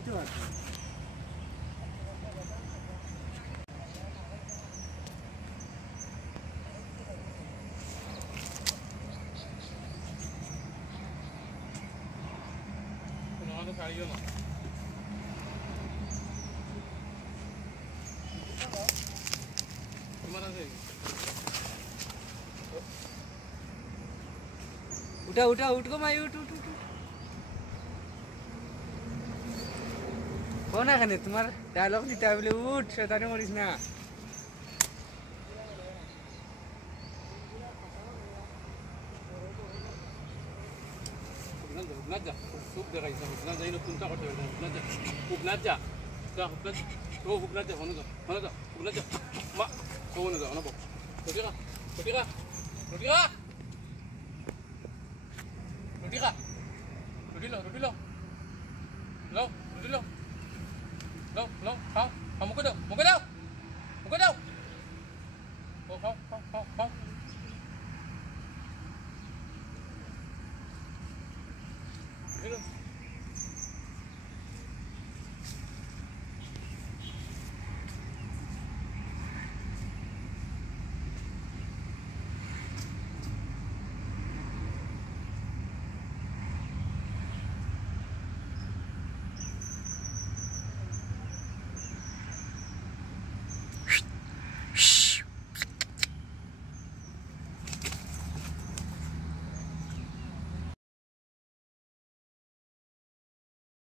itu apa? Kenapa kali ini? Gimana sih? उठ को माई उठ कौन है खाने तुम्हारा डायलॉग नहीं टाइबले उठ शैतानी मरीज ना Ubnaja, sub de raíz, ubnaja y no punta corta, ubnaja, ubnaja, ubnaja, ma, cómo nos da, no po, rodriga, lo, kamu ke dah,